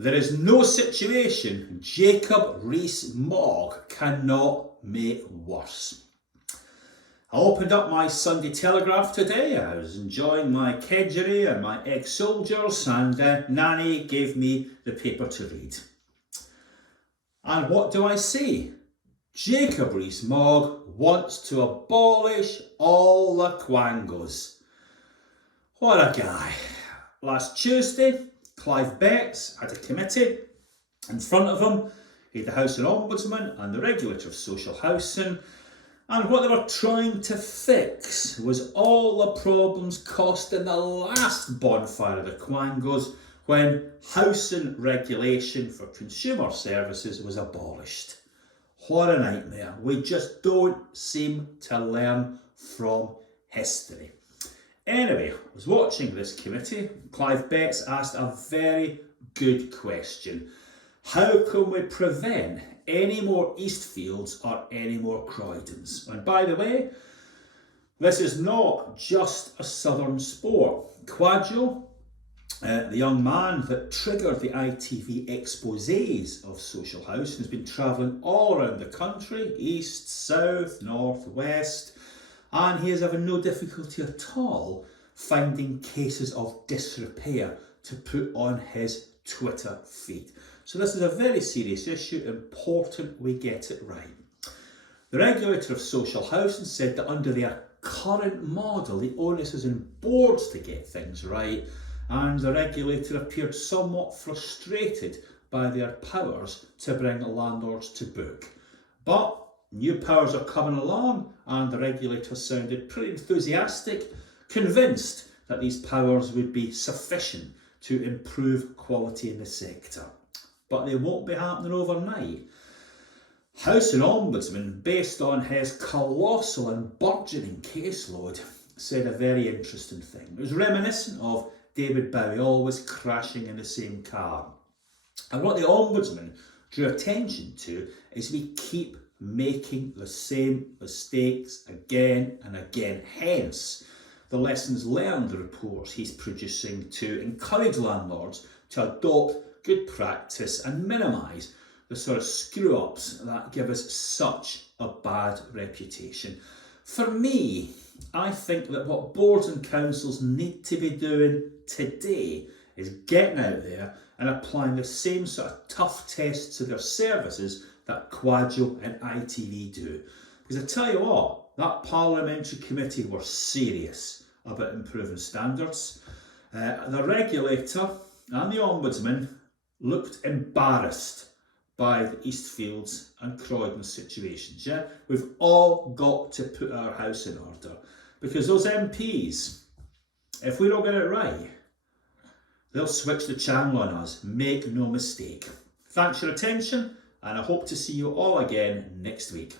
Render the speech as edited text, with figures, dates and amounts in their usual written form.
There is no situation Jacob Rees-Mogg cannot make worse. I opened up my Sunday Telegraph today. I was enjoying my kedgeree and my ex-soldiers, and Nanny gave me the paper to read. And what do I see? Jacob Rees-Mogg wants to abolish all the quangos. What a guy. Last Tuesday, Clive Betts had a committee. In front of him, he had the House and Ombudsman and the Regulator of Social Housing. And what they were trying to fix was all the problems caused in the last bonfire of the quangos when housing regulation for consumer services was abolished. What a nightmare. We just don't seem to learn from history. Anyway, I was watching this committee. Clive Betts asked a very good question. How can we prevent any more Eastfields or any more Croydons? And by the way, this is not just a southern sport. Quadjo, the young man that triggered the ITV exposés of social housing, has been travelling all around the country, east, south, north, west, and he is having no difficulty at all finding cases of disrepair to put on his Twitter feed. So this is a very serious issue, important we get it right. The Regulator of Social Housing said that under their current model, the onus is on boards to get things right, and the regulator appeared somewhat frustrated by their powers to bring landlords to book. But new powers are coming along, and the regulator sounded pretty enthusiastic, convinced that these powers would be sufficient to improve quality in the sector. But they won't be happening overnight. House and Ombudsman, based on his colossal and burgeoning caseload, said a very interesting thing. It was reminiscent of David Bowie always crashing in the same car. And what the Ombudsman drew attention to is we keep making the same mistakes again and again. Hence, the lessons learned reports he's producing to encourage landlords to adopt good practice and minimise the sort of screw-ups that give us such a bad reputation. For me, I think that what boards and councils need to be doing today is getting out there and applying the same sort of tough tests to their services that Quadjo and ITV do. Because I tell you what, that parliamentary committee were serious about improving standards. The regulator and the Ombudsman looked embarrassed by the Eastfields and Croydon situations. Yeah, we've all got to put our house in order, because those MPs, if we don't get it right, they'll switch the channel on us. Make no mistake. Thanks for your attention, and I hope to see you all again next week.